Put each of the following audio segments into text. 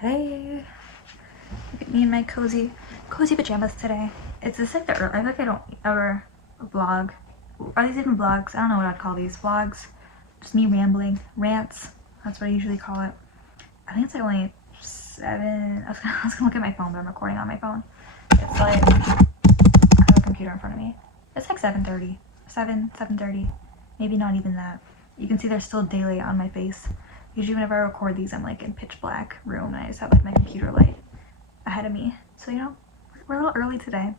Hey, look at me in my cozy pajamas today. It's just like I feel like I don't ever vlog. Are these even vlogs? I don't know what I'd call these. Vlogs. Just me rambling. Rants. That's what I usually call it. I think it's like only 7. I was gonna look at my phone, but I'm recording on my phone. It's like, I have a computer in front of me. It's like 7:30. 7:30. Maybe not even that. You can see there's still daylight on my face. Usually whenever I record these, I'm like in pitch black room and I just have like my computer light ahead of me. So, you know, we're a little early today.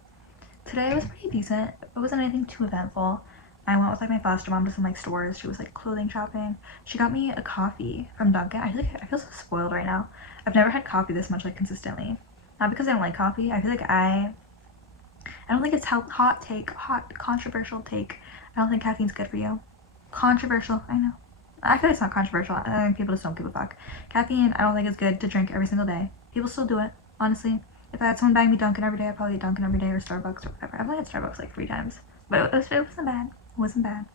Today was pretty decent. It wasn't anything too eventful. I went with like my foster mom to some like stores. She was like clothing shopping. She got me a coffee from Dunkin'. I feel so spoiled right now. I've never had coffee this much like consistently. Not because I don't like coffee. I feel like I don't think it's controversial take. I don't think caffeine's good for you. Controversial, I know. I feel like it's not controversial. I think people just don't give a fuck. Caffeine, I don't think it's good to drink every single day. People still do it, honestly. If I had someone buying me Dunkin' every day, I'd probably eat Dunkin' every day or Starbucks or whatever. I've only had Starbucks like 3 times. But it wasn't bad. It wasn't bad.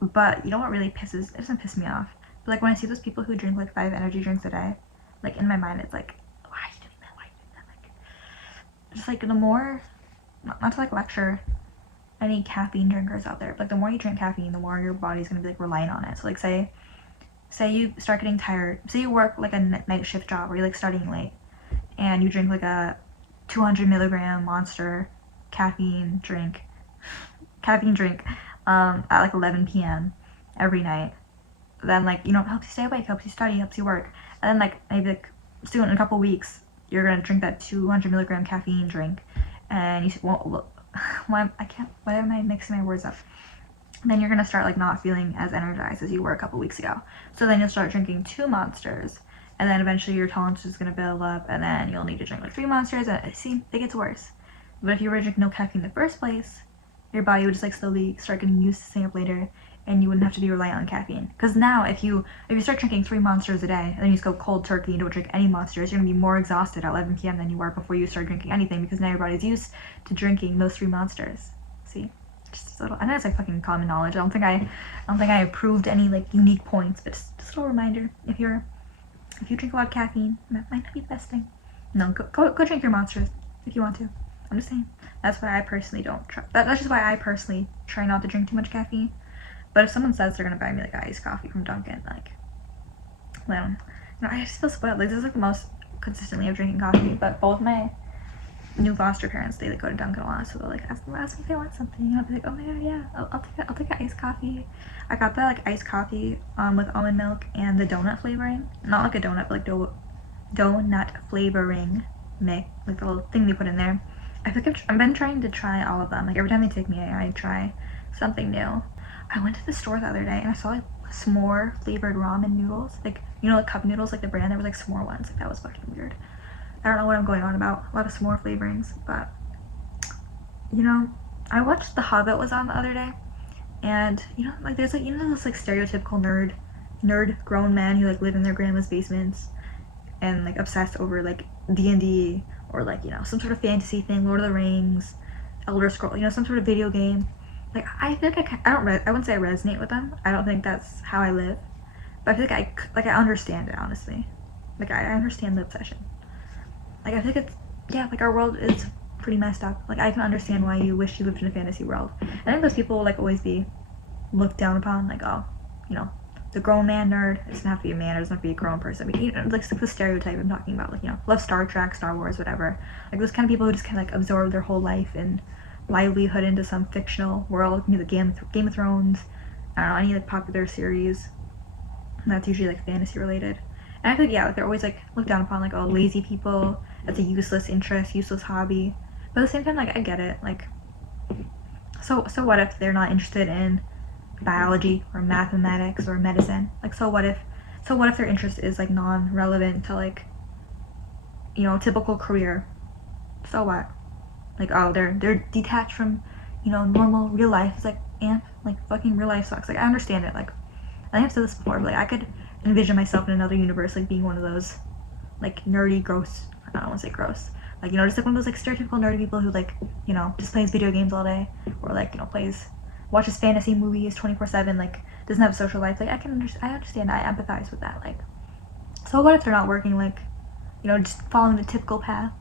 But you know what really it doesn't piss me off. But like when I see those people who drink like 5 energy drinks a day, like in my mind it's like, why are you doing that? Why are you doing that? Like, just like the more, not to like lecture any caffeine drinkers out there, but like the more you drink caffeine, the more your body's gonna be like reliant on it. So like say you start getting tired, say you work like a night shift job where you're like starting late and you drink like a 200 milligram Monster caffeine drink at like 11 p.m. every night, then like, you know, it helps you stay awake, helps you study, helps you work, and then like maybe like soon in a couple weeks you're gonna drink that 200 milligram caffeine drink and you won't look. Why am I mixing my words up? Then you're gonna start like not feeling as energized as you were a couple weeks ago. So then you'll start drinking 2 Monsters, and then eventually your tolerance is gonna build up, and then you'll need to drink like 3 Monsters, and see, it gets worse. But if you were to drink no caffeine in the first place, your body would just like slowly start getting used to staying up later, and you wouldn't have to be reliant on caffeine. Because now if you start drinking 3 Monsters a day and then you just go cold turkey and don't drink any Monsters, you're gonna be more exhausted at 11 p.m. than you were before you start drinking anything, because now your body's used to drinking those 3 Monsters. See, just a little. I know it's like fucking common knowledge. I don't think I proved any like unique points, but just a little reminder. If you drink a lot of caffeine, that might not be the best thing. No, go drink your Monsters if you want to. I'm just saying. That's why I personally don't try. That's just why I personally try not to drink too much caffeine. But if someone says they're gonna buy me like iced coffee from Dunkin', like, well, you know, I just feel spoiled. Like this is like the most consistently of drinking coffee. But both my new foster parents, they like go to Dunkin' a lot, so they'll like ask me if they want something. You know, I'll be like, oh my god, yeah, I'll take an iced coffee. I got that like iced coffee with almond milk and the donut flavoring. Not like a donut, but like donut flavoring mix, like the little thing they put in there. I feel like I've been trying to try all of them. Like every time they take me, I try something new. I went to the store the other day and I saw like s'more flavored ramen noodles. Like, you know, like cup noodles, like the brand. There was like s'more ones. Like that was fucking weird. I don't know what I'm going on about. A lot of s'more flavorings, but you know, I watched The Hobbit was on the other day, and you know, like there's like, you know, those like stereotypical nerd grown men who like live in their grandma's basements and like obsessed over like D&D or like, you know, some sort of fantasy thing, Lord of the Rings, Elder Scroll, you know, some sort of video game. Like I feel like I wouldn't say I resonate with them. I don't think that's how I live, but I feel like I understand it, honestly. Like I understand the obsession. Like I think it's, yeah, like our world is pretty messed up. Like I can understand why you wish you lived in a fantasy world. I think those people will like always be looked down upon. Like, oh, you know, the grown man nerd. It doesn't have to be a man. It doesn't have to be a grown person. I mean, you know, like the stereotype I'm talking about. Like, you know, love Star Trek, Star Wars, whatever. Like those kind of people who just kind of like absorb their whole life and livelihood into some fictional world. You know, the Game of Thrones. I don't know, any like popular series. And that's usually like fantasy related. And I feel like, yeah, like they're always like looked down upon, like, oh, lazy people. That's a useless interest, useless hobby. But at the same time, like I get it. Like, so what if they're not interested in biology or mathematics or medicine? Like, so what if their interest is like non-relevant to like, you know, typical career? So what? Like, oh, they're detached from, you know, normal real life. It's like, and like fucking real life sucks. Like I understand it. Like I think I've said this before, but like I could envision myself in another universe, like being one of those like nerdy, gross, I don't want to say gross, like, you know, just like one of those like stereotypical nerdy people who like, you know, just plays video games all day, or like, you know, watches fantasy movies 24/7, like doesn't have a social life. Like I understand, I empathize with that. Like So what if they're not working, like, you know, just following the typical path?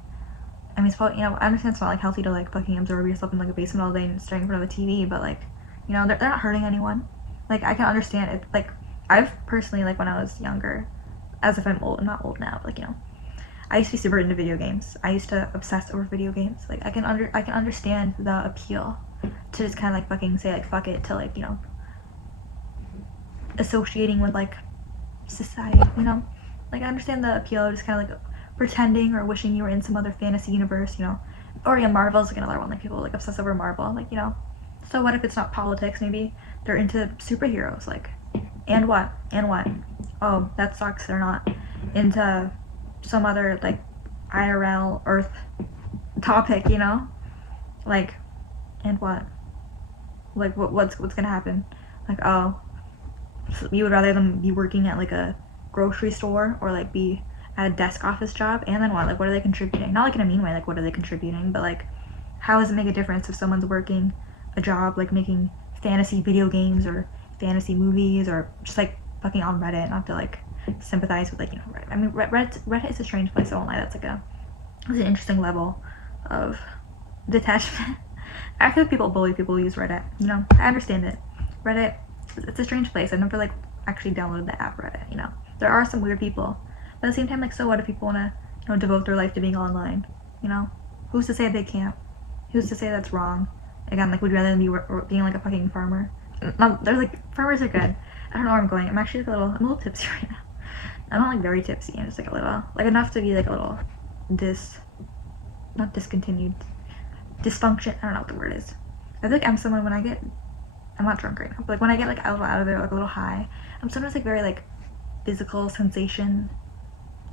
I mean, you know, I understand it's not like healthy to like fucking absorb yourself in like a basement all day and staring in front of a TV, but like, you know, they're not hurting anyone. Like, I can understand it. Like, I've personally, like, when I was younger, as if I'm old, I'm not old now, but like, you know, I used to be super into video games. I used to obsess over video games. Like, I can understand the appeal to just kind of like fucking say like fuck it to like, you know, associating with like society, you know. Like, I understand the appeal of just kind of like pretending or wishing you were in some other fantasy universe, you know. Or yeah, Marvel's like another one, like people like obsess over Marvel, like, you know. So what if it's not politics? Maybe they're into superheroes, like, and what? And what? Oh, that sucks. They're not into some other like IRL Earth topic, you know. Like, and what? Like, what's gonna happen? Like, oh, so you would rather them be working at like a grocery store or like be at a desk office job, and then what? Like, what are they contributing? Not like in a mean way, like what are they contributing, but like, how does it make a difference if someone's working a job like making fantasy video games or fantasy movies or just like fucking on Reddit? Not to like sympathize with like, you know, Reddit. I mean, Reddit is a strange place. I won't lie. That's like it's an interesting level of detachment. I feel like people bully people who use Reddit. You know, I understand it. Reddit, it's a strange place. I've never like actually downloaded the app Reddit. You know, there are some weird people, but at the same time, like, so what if people want to, you know, devote their life to being online? You know, who's to say they can't? Who's to say that's wrong? Again, like, would you rather than be being like a fucking farmer? No, they're like, farmers are good. I don't know where I'm going. I'm actually like I'm a little tipsy right now. I'm not like very tipsy. I'm just like a little, like enough to be like a little not discontinued, dysfunction. I don't know what the word is. I think I'm someone when I'm not drunk right now, but like when I get like a little out of there, like a little high, I'm sometimes like very like physical sensation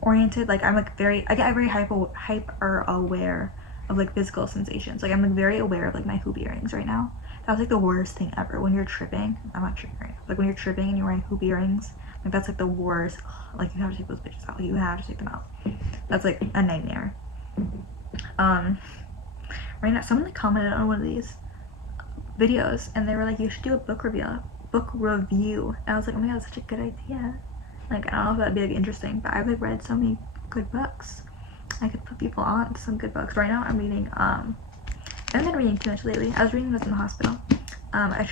oriented. Like I get very hyper aware of like physical sensations. Like I'm like very aware of like my hoop earrings right now. That was like the worst thing ever. When you're tripping, I'm not tripping right now. Like when you're tripping and you're wearing hoop earrings, like that's like the worst. Like you have to take those bitches out. Like, you have to take them out. That's like a nightmare. Right now, someone like commented on one of these videos and they were like, you should do a book review. And I was like, oh my god, that's such a good idea. Like, I don't know if that'd be like interesting, but I've like read so many good books. I could put people on some good books. Right now I'm reading I haven't been reading too much lately. I was reading this in the hospital. I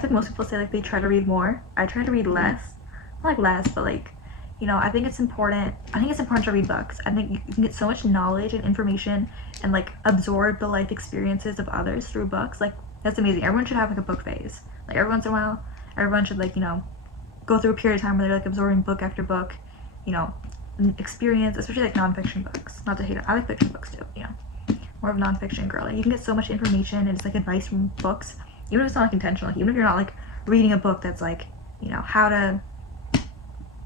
think most people say like they try to read more. I try to read less. Not like less, but like, you know, I think it's important to read books. I think you can get so much knowledge and information and like absorb the life experiences of others through books. Like, that's amazing. Everyone should have like a book phase. Like every once in a while, everyone should like, you know, go through a period of time where they're like absorbing book after book, you know, experience, especially like nonfiction books. Not to hate it, I like fiction books too, you know. More of a nonfiction girl. Like, you can get so much information and it's like advice from books, even if it's not like intentional. Like, even if you're not like reading a book that's like, you know, how to,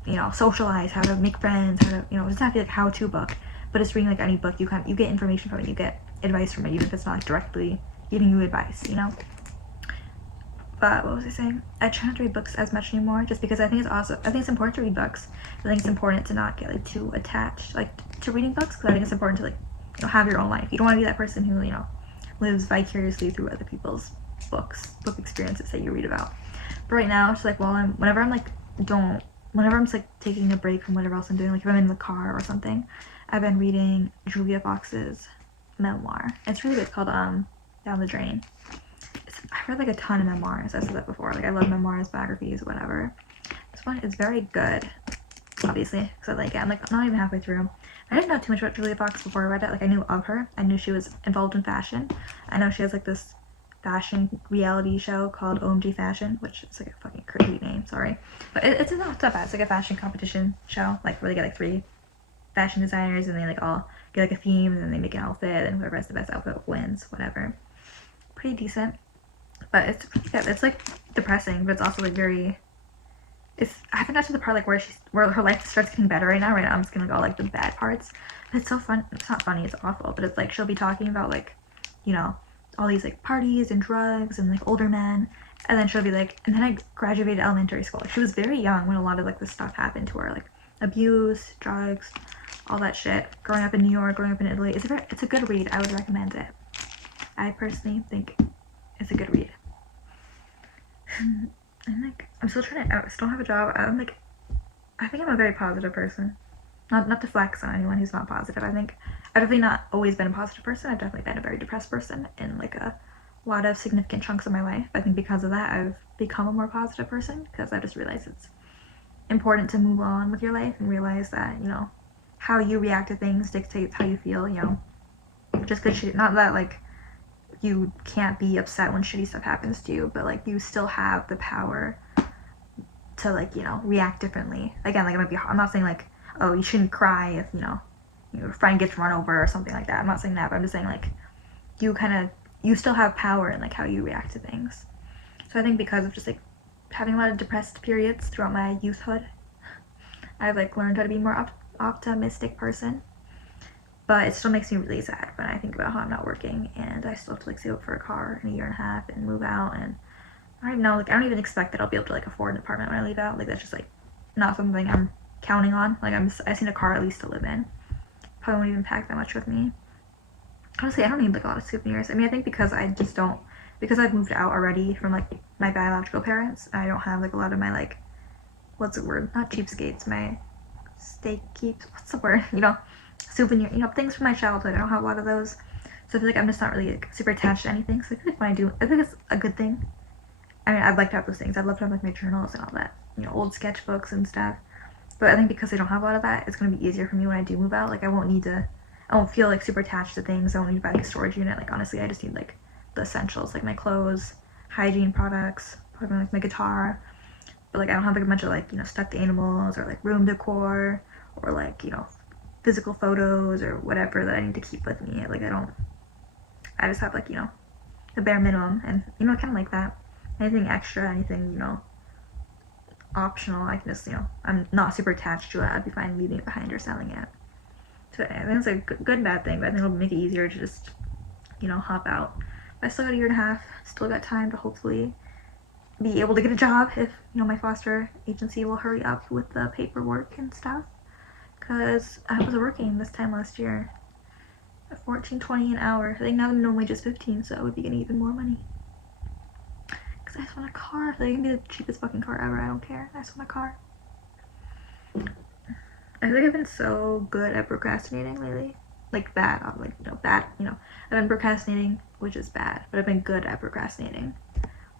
you know, socialize, how to make friends, how to, you know, it doesn't have to be like how-to book, but it's reading like any book, you get information from it, you get advice from it, even if it's not like directly giving you advice, you know. But what was I saying? I try not to read books as much anymore, just because I think it's important to read books. I think it's important to not get like too attached like to reading books, because I think it's important to like, you know, have your own life. You don't want to be that person who, you know, lives vicariously through other people's book experiences that you read about. But right now, it's like whenever I'm just like taking a break from whatever else I'm doing, like if I'm in the car or something, I've been reading Julia Fox's memoir. It's really good. It's called Down the Drain. I've read like a ton of memoirs. I've said that before. Like, I love memoirs, biographies, whatever. This one is very good, obviously, because I like it. I'm like not even halfway through. I didn't know too much about Julia Fox before I read it. Like, I knew of her. I knew she was involved in fashion. I know she has like this fashion reality show called OMG Fashion, which is like a fucking crazy name, sorry. But it's not that bad. It's like a fashion competition show, like where they get like 3 fashion designers and they like all get like a theme and then they make an outfit and whoever has the best outfit wins, whatever. Pretty decent. But it's pretty good. It's like depressing, but it's also like very. I haven't got to the part like where her life starts getting better right now. Right now, I'm just gonna go like the bad parts. But it's so fun. It's not funny. It's awful. But it's like she'll be talking about like, you know, all these like parties and drugs and like older men, and then she'll be like, and then I graduated elementary school. Like, she was very young when a lot of like this stuff happened to her, like abuse, drugs, all that shit. Growing up in New York, growing up in Italy. It's a good read. I would recommend it. I personally think it's a good read. I'm still don't have a job. I'm like I think I'm a very positive person. Not to flex on anyone who's not positive. I think I've definitely not always been a positive person. I've definitely been a very depressed person in like a lot of significant chunks of my life. I think because of that, I've become a more positive person because I just realized it's important to move on with your life and realize that, you know, how you react to things dictates how you feel, you know. Just good shit. Not that like you can't be upset when shitty stuff happens to you, but like you still have the power to like, you know, react differently. Again, like it might be hard. I'm not saying like, oh, you shouldn't cry if, you know, your friend gets run over or something like that. I'm not saying that, but I'm just saying like you still have power in like how you react to things. So I think because of just like having a lot of depressed periods throughout my youthhood, I've like learned how to be more optimistic person. But it still makes me really sad when I think about how I'm not working and I still have to like save up for a car in a year and a half and move out. And I don't know, like I don't even expect that I'll be able to like afford an apartment when I leave out. Like that's just like not something I'm counting on. Like I just need a car at least to live in. Probably won't even pack that much with me. Honestly, I don't need like a lot of souvenirs. I mean, I think because I've moved out already from like my biological parents, I don't have like a lot of my like, what's the word? Not cheapskates, my stake keeps, what's the word? You know, souvenir, you know, things from my childhood. I don't have a lot of those. So I feel like I'm just not really like super attached to anything. So I feel like when I do, I think it's a good thing. I mean, I'd like to have those things. I'd love to have like my journals and all that, you know, old sketchbooks and stuff. But I think because I don't have a lot of that, it's gonna be easier for me when I do move out. Like I won't feel like super attached to things. I won't need to buy like a storage unit. Like honestly, I just need like the essentials, like my clothes, hygiene products, probably like my guitar. But like I don't have like a bunch of like, you know, stuffed animals or like room decor or like, you know, physical photos or whatever that I need to keep with me. Like I just have like, you know, the bare minimum. And you know, I kind of like that. Anything extra, anything, you know, optional, I can just, you know, I'm not super attached to it. I'd be fine leaving it behind or selling it. So I think it's a good and bad thing, but I think it'll make it easier to just, you know, hop out. But I still got a year and a half, still got time to hopefully be able to get a job if, you know, my foster agency will hurry up with the paperwork and stuff. Because I was working this time last year at $14.20 an hour. I think now the minimum wage is $15, so I would be getting even more money. Because I just want a car. Like, it can be the cheapest fucking car ever. I don't care. I just want a car. I feel like I've been so good at procrastinating lately. Like, bad. Like, you know, bad. You know, I've been procrastinating, which is bad. But I've been good at procrastinating.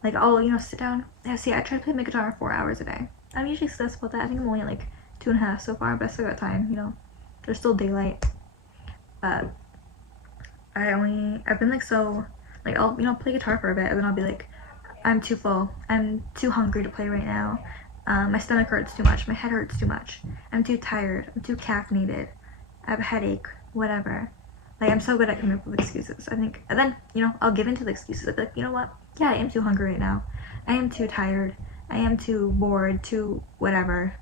Like, I'll, you know, sit down. Yeah, see, I try to play my guitar 4 hours a day. I'm usually successful at that. I think I'm only at, like, 2.5 so far, but I still got time, you know. There's still daylight. I've been, like, so, like, I'll, you know, play guitar for a bit, and then I'll be like, I'm too full. I'm too hungry to play right now. My stomach hurts too much. My head hurts too much. I'm too tired. I'm too caffeinated. I have a headache. Whatever. Like, I'm so good at coming up with excuses. I think, and then, you know, I'll give in to the excuses. I'll be like, you know what? Yeah, I am too hungry right now. I am too tired. I am too bored, too whatever.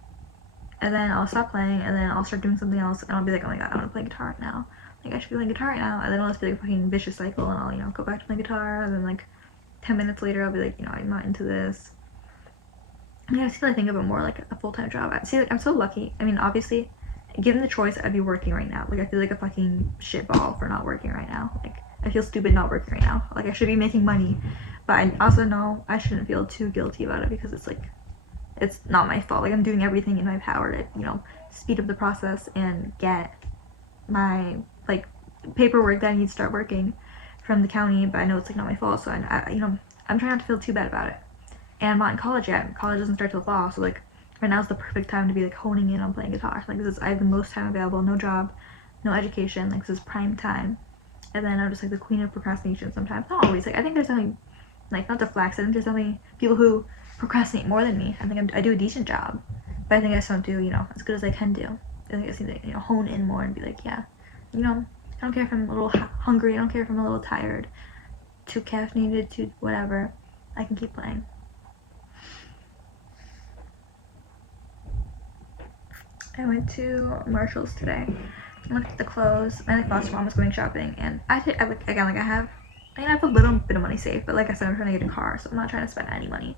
And then I'll stop playing, and then I'll start doing something else, and I'll be like, oh my god, I want to play guitar right now. Like, I should be playing guitar right now. And then I'll just be like a fucking vicious cycle, and I'll, you know, go back to playing guitar, and then, like, 10 minutes later, I'll be like, you know, I'm not into this. Yeah, I still think of it more like a full-time job. See, like, I'm so lucky. I mean, obviously, given the choice, I'd be working right now. Like, I feel like a fucking shitball for not working right now. Like, I feel stupid not working right now. Like, I should be making money. But I also know I shouldn't feel too guilty about it because it's, like, it's not my fault. Like, I'm doing everything in my power to, you know, speed up the process and get my, like, paperwork that I need to start working from the county. But I know it's, like, not my fault. So, I you know, I'm trying not to feel too bad about it. And I'm not in college yet. College doesn't start till fall, so like right now is the perfect time to be like honing in on playing guitar. Like I have the most time available, no job, no education. Like this is prime time. And then I'm just like the queen of procrastination sometimes. Not always. Like I think there's something, like not to flex. I think there's something people who procrastinate more than me. I think I do a decent job, but I think I just don't do, you know, as good as I can do. I think I just need to, you know, hone in more and be like, yeah, you know, I don't care if I'm a little hungry. I don't care if I'm a little tired, too caffeinated, too whatever. I can keep playing. I went to Marshall's today and looked at the clothes. My like foster mom was going shopping, and I have a little bit of money saved, but like I said, I'm trying to get a car, so I'm not trying to spend any money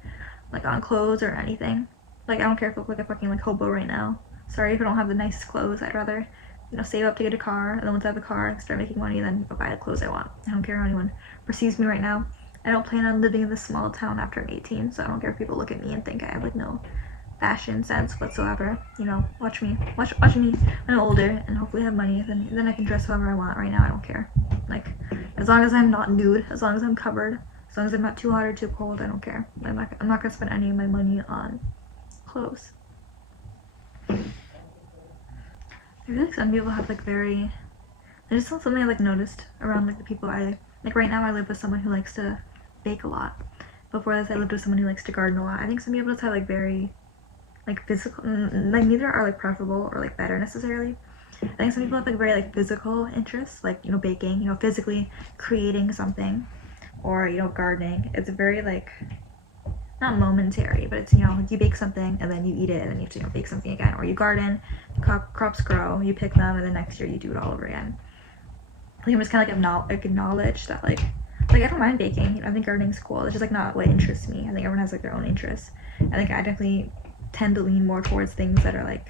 like on clothes or anything. Like I don't care if I look like a fucking like hobo right now. Sorry if I don't have the nicest clothes. I'd rather, you know, save up to get a car, and then once I have a car, I start making money, then I'll buy the clothes I want. I don't care how anyone perceives me right now. I don't plan on living in this small town after I'm 18, so I don't care if people look at me and think I have like no fashion sense whatsoever. You know, watch me when I'm older and hopefully have money, then I can dress however I want. Right now I don't care. Like, as long as I'm not nude, as long as I'm covered, as long as I'm not too hot or too cold, I don't care. I'm not gonna spend any of my money on clothes. I feel like some people have like very, there's just something I like noticed around like the people I like. Right now I live with someone who likes to bake a lot. Before this I lived with someone who likes to garden a lot. I think some people just have like very like physical, like neither are like preferable or like better necessarily. I think some people have like very like physical interests, like, you know, baking, you know, physically creating something, or, you know, gardening. It's very like, not momentary, but it's, you know, like you bake something and then you eat it and then you have to, you know, bake something again. Or you garden, crops grow, you pick them, and then next year you do it all over again. I think I'm just kind of like acknowledge that like I don't mind baking. You know, I think gardening's cool. It's just like not what interests me. I think everyone has like their own interests. I think I definitely tend to lean more towards things that are like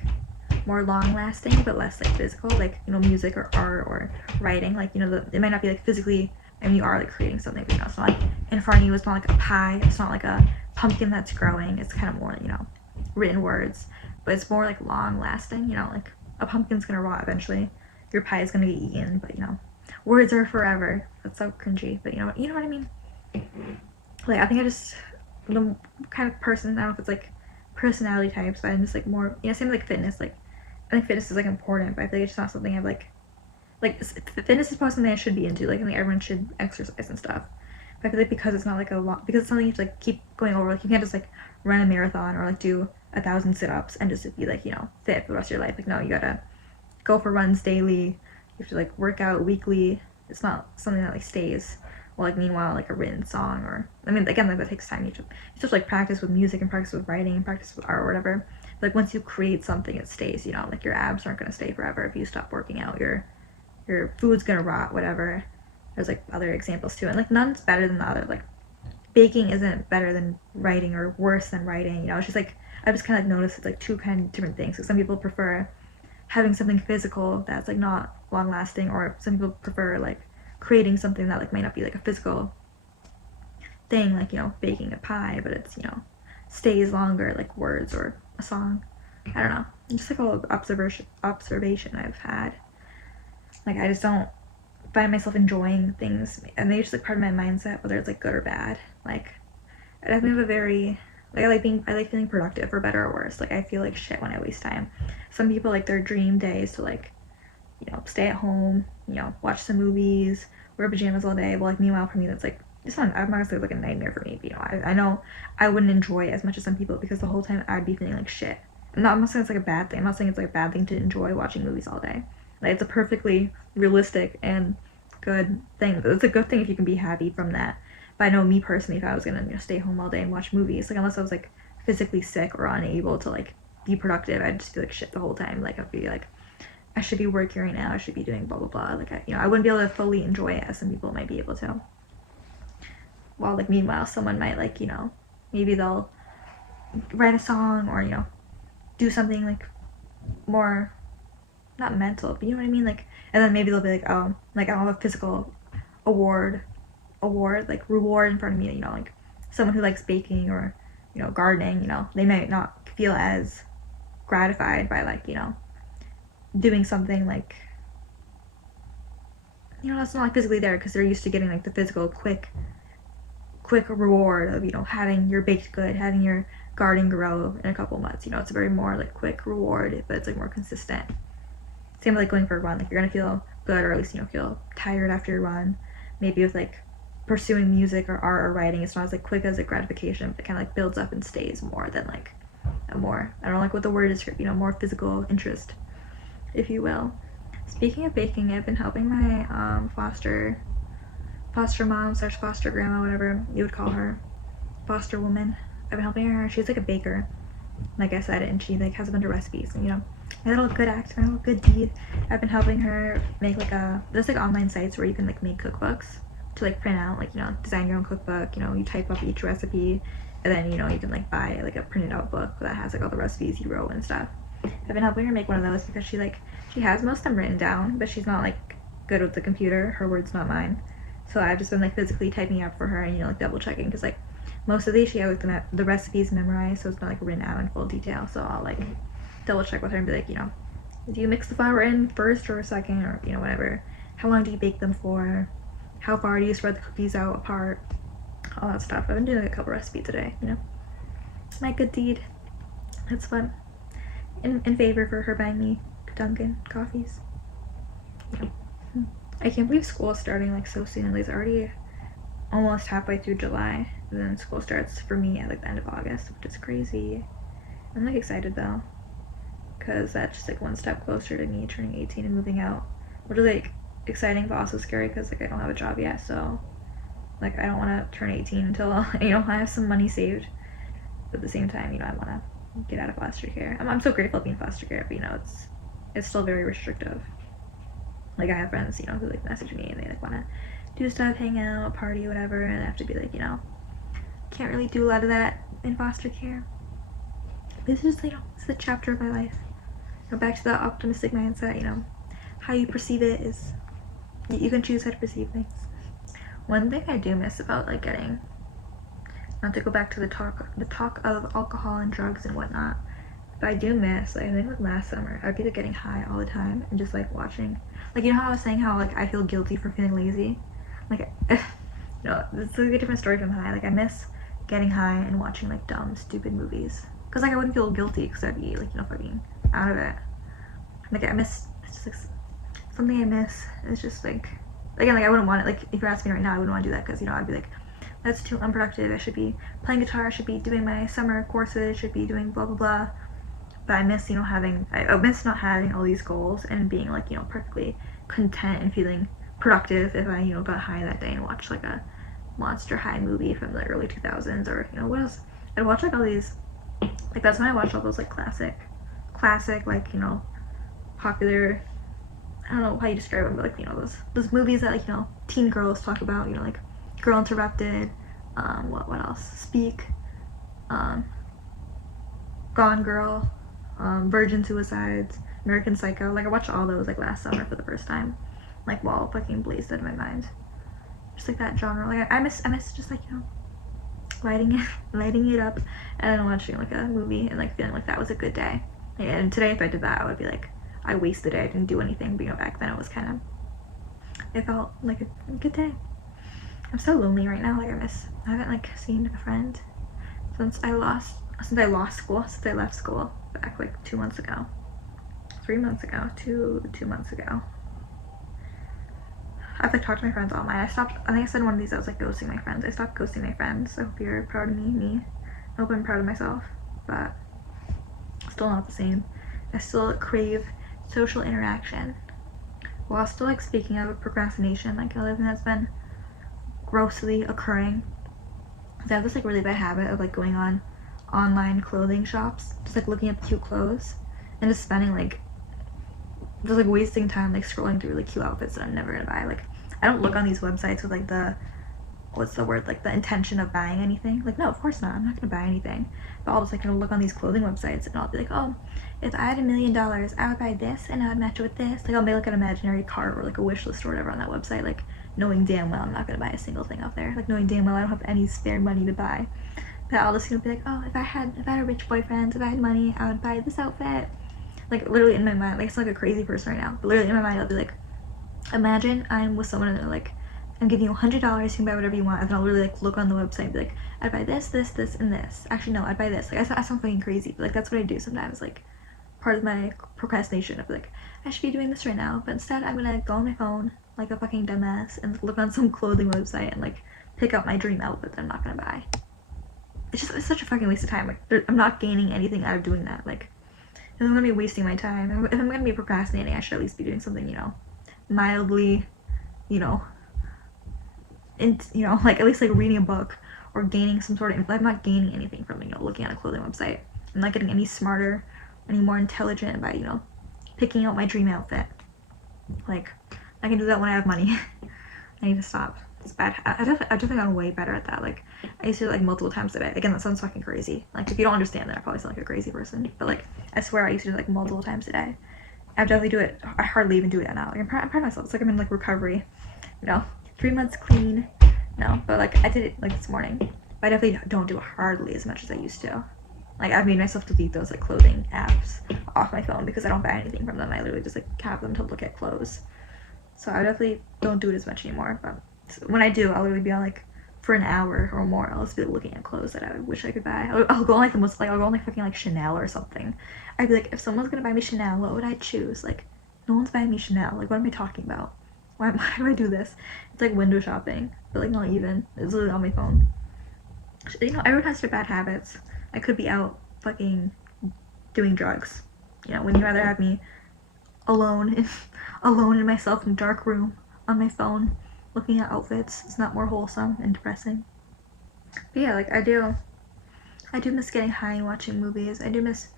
more long lasting but less like physical, like, you know, music or art or writing. Like, you know, it might not be like physically, I mean, you are like creating something, but, you know, it's not like in front of you. It's not like a pie. It's not like a pumpkin that's growing. It's kind of more, you know, written words, but it's more like long lasting. You know, like a pumpkin's gonna rot eventually. Your pie is gonna get eaten, but, you know, words are forever. That's so cringy, but you know what I mean. Like, I think I just, the kind of person, I don't know if it's like personality types, but I'm just like more, you know, same like fitness. Like, I think fitness is like important, but I think it's just not something I've like fitness is probably something I should be into. Like, I think everyone should exercise and stuff. But I feel like because it's not like a lot, because it's something you have to like keep going over. Like, you can't just like run a marathon or like do 1,000 sit-ups and just be like, you know, fit for the rest of your life. Like, no, you gotta go for runs daily. You have to like work out weekly. It's not something that like stays. Well, like, meanwhile, like a written song, or, I mean, again, like that takes time. You just like practice with music and practice with writing and practice with art or whatever. Like, once you create something, it stays. You know, like your abs aren't gonna stay forever if you stop working out. Your food's gonna rot, whatever. There's like other examples too, and like none's better than the other. Like, baking isn't better than writing or worse than writing. You know, it's just like, I just kind of noticed it's like two kind of different things. Like, some people prefer having something physical that's like not long lasting, or some people prefer like creating something that like might not be like a physical thing, like, you know, baking a pie, but it's, you know, stays longer, like words or a song. I don't know, just like a little observation I've had. Like, I just don't find myself enjoying things, and maybe it's just like part of my mindset, whether it's like good or bad. Like, I definitely have a very, like, I like feeling productive, for better or worse. Like, I feel like shit when I waste time. Some people, like, their dream day is to like, you know, stay at home, you know, watch some movies, wear pajamas all day. But like, meanwhile, for me, that's like, it's not, I'm not gonna say like a nightmare for me, but, you know, I know I wouldn't enjoy it as much as some people, because the whole time I'd be feeling like shit. I'm not saying it's like a bad thing. I'm not saying it's like a bad thing to enjoy watching movies all day. Like, it's a perfectly realistic and good thing. It's a good thing if you can be happy from that. But I know me personally, if I was gonna, you know, stay home all day and watch movies, like, unless I was like physically sick or unable to like be productive, I'd just feel like shit the whole time. Like, I'd be like, I should be working right now, I should be doing blah blah blah. Like, I wouldn't be able to fully enjoy it as some people might be able to. While like, meanwhile, someone might, like, you know, maybe they'll write a song, or, you know, do something like more, not mental, but you know what I mean, like, and then maybe they'll be like, oh, like, I don't have a physical award like reward in front of me. You know, like someone who likes baking or, you know, gardening, you know, they might not feel as gratified by, like, you know, doing something like, you know, that's not like physically there, because they're used to getting like the physical quick reward of, you know, having your baked good, having your garden grow in a couple months. You know, it's a very more like quick reward, but it's like more consistent. Same with like going for a run. Like, you're gonna feel good, or at least, you know, feel tired after your run. Maybe with like pursuing music or art or writing, it's not as like quick as a gratification, but it kind of like builds up and stays more than like a more, I don't know like what the word is, you know, more physical interest, if you will. Speaking of baking, I've been helping my foster mom / foster grandma, whatever you would call her, foster woman. I've been helping her. She's like a baker, like I said, and she like has a bunch of recipes, and, you know, my little good act, my little good deed. I've been helping her make like there's like online sites where you can like make cookbooks to like print out, like, you know, design your own cookbook. You know, you type up each recipe, and then, you know, you can like buy like a printed out book that has like all the recipes you wrote and stuff. I've been helping her make one of those because she has most of them written down, but she's not like good with the computer. Her words, not mine. So I've just been like physically typing up for her and, you know, like double checking, because like most of these she has like the recipes memorized, so it's not like written out in full detail. So I'll like double check with her and be like, you know, do you mix the flour in first or second, or you know, whatever. How long do you bake them for? How far do you spread the cookies out apart? All that stuff. I've been doing a couple recipes today, you know. My good deed. It's fun. In favor for her buying me Dunkin' coffees. Yeah. I can't believe school is starting like so soon. It's already almost halfway through July, and then school starts for me at like the end of August, which is crazy. I'm like excited though, because that's just like one step closer to me turning 18 and moving out, which is like exciting but also scary because like I don't have a job yet, so like I don't want to turn 18 until you know I have some money saved. But at the same time, you know, I want to get out of foster care. I'm so grateful being foster care, but you know, it's still very restrictive. Like I have friends, you know, who like message me and they like want to do stuff, hang out, party, whatever, and I have to be like, you know, can't really do a lot of that in foster care. This is, you know, it's the chapter of my life. Go back to that optimistic mindset, you know, how you perceive it is, you can choose how to perceive things. One thing I do miss about like getting, not to go back to the talk of alcohol and drugs and whatnot, but I do miss, like I think like last summer, I'd be like getting high all the time and just like watching, like you know how I was saying how like I feel guilty for feeling lazy? Like, you know, it's like a different story from high. Like I miss getting high and watching like dumb, stupid movies. Cause like I wouldn't feel guilty because I'd be like, you know, fucking out of it. Like I miss, it's just like something I miss. It's just like, again, like I wouldn't want it, like if you're asking me right now, I wouldn't want to do that because, you know, I'd be like, that's too unproductive. I should be playing guitar, I should be doing my summer courses, should be doing blah, blah, blah. But I miss, you know, I miss not having all these goals and being like, you know, perfectly content and feeling productive if I, you know, got high that day and watched like a Monster High movie from the early 2000s, or, you know, what else? I'd watch like all these, like that's when I watched all those like classic, like, you know, popular, I don't know how you describe them, but like, you know, those movies that like, you know, teen girls talk about, you know, like Girl Interrupted, what else? Speak, Gone Girl, Virgin Suicides, American Psycho. Like I watched all those like last summer for the first time, like while fucking blazed out of my mind. Just like that genre. Like I miss just like, you know, lighting it up and then watching like a movie and like feeling like that was a good day. And today if I did that, I would be like, I wasted it. I didn't do anything. But you know, back then it was kind of, it felt like a good day. I'm so lonely right now. Like I haven't like seen a friend since I left school back like 2 months ago. 3 months ago, two months ago. I've like talked to my friends online. I think I said in one of these I was like ghosting my friends. I stopped ghosting my friends. I hope you're proud of me. I hope I'm proud of myself, but still not the same. I still crave social interaction. While still like speaking of procrastination, like another thing that's been grossly occurring, I have this like really bad habit of like going on online clothing shops, just like looking at cute clothes and just spending like just like wasting time like scrolling through like cute outfits that I'm never gonna buy. Like I don't look on these websites with like the like the intention of buying anything. Like no, of course not, I'm not gonna buy anything, but I'll just like kind of look on these clothing websites and I'll be like, oh, if I had $1 million I would buy this and I would match it with this. Like I'll make like an imaginary cart or like a wish list or whatever on that website, like knowing damn well I'm not gonna buy a single thing out there, like knowing damn well I don't have any spare money to buy. But I'll just, you know, be like, oh, if I had a rich boyfriend, if I had money, I would buy this outfit. Like literally in my mind, like it's like a crazy person right now, but literally in my mind I'll be like, imagine I'm with someone and they're like, I'm giving you $100, you can buy whatever you want, and then I'll really like look on the website and be like, I'd buy this, this, this, and this. Actually no, I'd buy this. Like I sound fucking crazy, but like that's what I do sometimes, like part of my procrastination. I'd be like, I should be doing this right now, but instead I'm gonna go on my phone like a fucking dumbass and look on some clothing website and like pick out my dream outfit that I'm not gonna buy. It's such a fucking waste of time. Like I'm not gaining anything out of doing that. Like if I'm gonna be wasting my time, if I'm gonna be procrastinating, I should at least be doing something, you know, mildly, you know, like at least like reading a book or gaining some sort of, I'm not gaining anything from, you know, looking at a clothing website. I'm not getting any smarter, any more intelligent by, you know, picking out my dream outfit. Like I can do that when I have money. I need to stop. It's bad. I definitely gotten way better at that. Like I used to do it like multiple times a day. Again, that sounds fucking crazy. Like if you don't understand that, I probably sound like a crazy person. But like I swear I used to do it like multiple times a day. I definitely do it. I hardly even do it now. Like, I'm proud of myself. It's like I'm in like recovery. You know, 3 months clean. No, but like I did it like this morning. but I definitely don't do hardly as much as I used to. Like, I've made myself delete those, like, clothing apps off my phone because I don't buy anything from them. I literally just, like, have them to look at clothes. So I definitely don't do it as much anymore. But when I do, I'll literally be on, like, for an hour or more, I'll just be looking at clothes that I wish I could buy. I'll go on, like, I'll go on, like, fucking, like, Chanel or something. I'd be like, if someone's gonna buy me Chanel, what would I choose? Like, no one's buying me Chanel. Like, what am I talking about? Why do I do this? It's like window shopping, but, like, not even. It's literally on my phone. You know, everyone has their bad habits. I could be out fucking doing drugs. You know, when you'd rather have me alone in myself in a dark room on my phone looking at outfits. It's not more wholesome and depressing. But yeah, like, I do miss getting high and watching movies. I do miss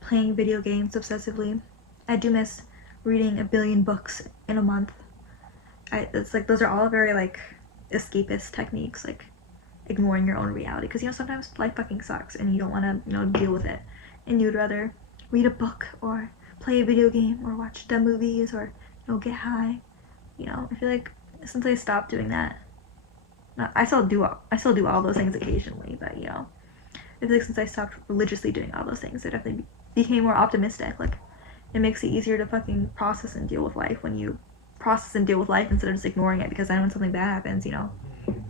playing video games obsessively. I do miss reading a billion books in a month. It's like, those are all very, like, escapist techniques, like ignoring your own reality, because, you know, sometimes life fucking sucks and you don't want to, you know, deal with it, and you'd rather read a book or play a video game or watch dumb movies or, you know, get high. You know, I feel like since I stopped doing that, I still do all those things occasionally, but, you know, I feel like since I stopped religiously doing all those things, I definitely became more optimistic. Like, it makes it easier to fucking process and deal with life when you process and deal with life instead of just ignoring it, because then when something bad happens, you know,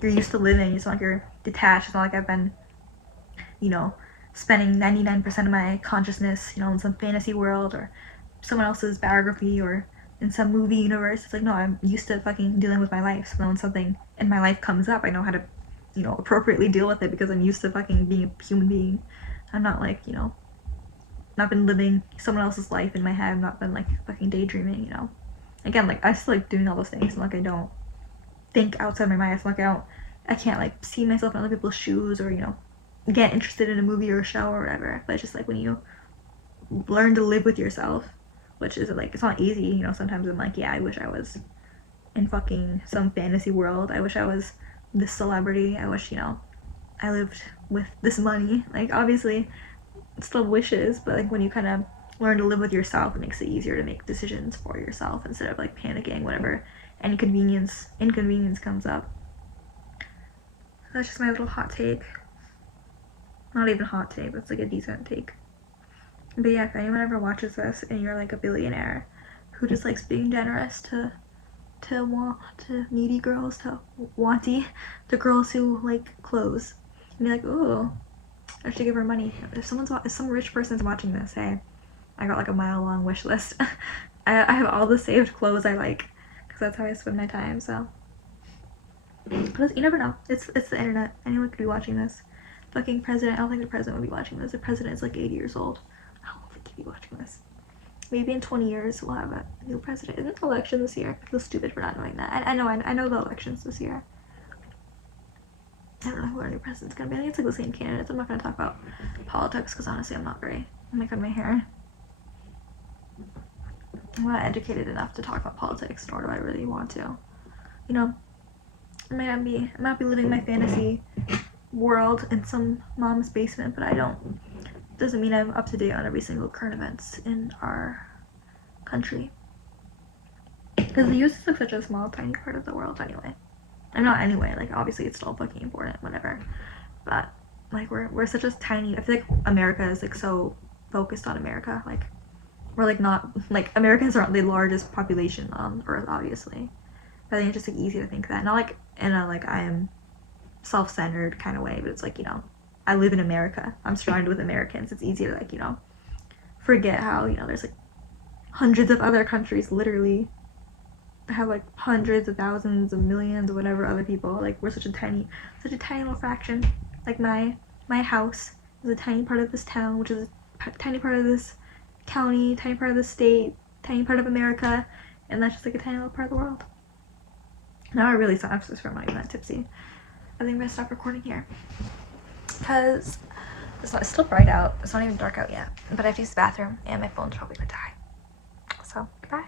you're used to living. It's not like you're detached. It's not like I've been, you know, spending 99% of my consciousness, you know, in some fantasy world or someone else's biography or in some movie universe. It's like, no, I'm used to fucking dealing with my life. So then when something in my life comes up, I know how to, you know, appropriately deal with it because I'm used to fucking being a human being. I'm not like, you know, not been living someone else's life in my head. I've not been like fucking daydreaming, you know. Again, like, I still like doing all those things, and like I don't think outside my mind. It's like I can't like see myself in other people's shoes or, you know, get interested in a movie or a show or whatever. But it's just like when you learn to live with yourself, which is like, it's not easy, you know. Sometimes I'm like, yeah, I wish I was in fucking some fantasy world. I wish I was this celebrity. I wish, you know, I lived with this money. Like, obviously still wishes, but like when you kind of learn to live with yourself, it makes it easier to make decisions for yourself instead of like panicking whenever inconvenience comes up. That's just my little hot take. Not even hot take, but it's like a decent take. But yeah, if anyone ever watches this and you're like a billionaire who just likes being generous to needy girls, to girls who like clothes, and be like, ooh, I should give her money. If some rich person's watching this, hey, I got like a mile-long wish list. I have all the saved clothes I like, because that's how I spend my time. So, but you never know. It's the internet. Anyone could be watching this. Fucking president. I don't think the president would be watching this. The president is like 80 years old. I don't think he'd be watching this. Maybe in 20 years we'll have a new president. Isn't the election this year? I feel stupid for not knowing that. I know the election's this year. I don't know who our new president's gonna be. I think it's like the same candidates. I'm not gonna talk about politics because honestly I'm not very, oh my god, my hair. I'm not educated enough to talk about politics, nor do I really want to. You know, I might not be living my fantasy world in some mom's basement, but I don't. Doesn't mean I'm up to date on every single current events in our country. Because the US is like such a small, tiny part of the world anyway. I'm not anyway, like obviously it's still fucking important, whatever. But like we're such a tiny, I feel like America is like so focused on America. Like we're like not, like Americans aren't the largest population on Earth, obviously. But I think it's just like easy to think that. Not like in a like I am self-centered kind of way, but it's like, you know, I live in America. I'm surrounded with Americans. It's easy to like, you know, forget how, you know, there's like hundreds of other countries literally have like hundreds of thousands of millions or whatever other people. Like we're such a tiny little fraction. Like my house is a tiny part of this town, which is a tiny part of this county, tiny part of the state, tiny part of America, and that's just like a tiny little part of the world. Now I really sound, I'm just not even that tipsy. I think I'm gonna stop recording here because it's still bright out. It's not even dark out yet, but I have to use the bathroom and my phone's probably gonna die. So goodbye.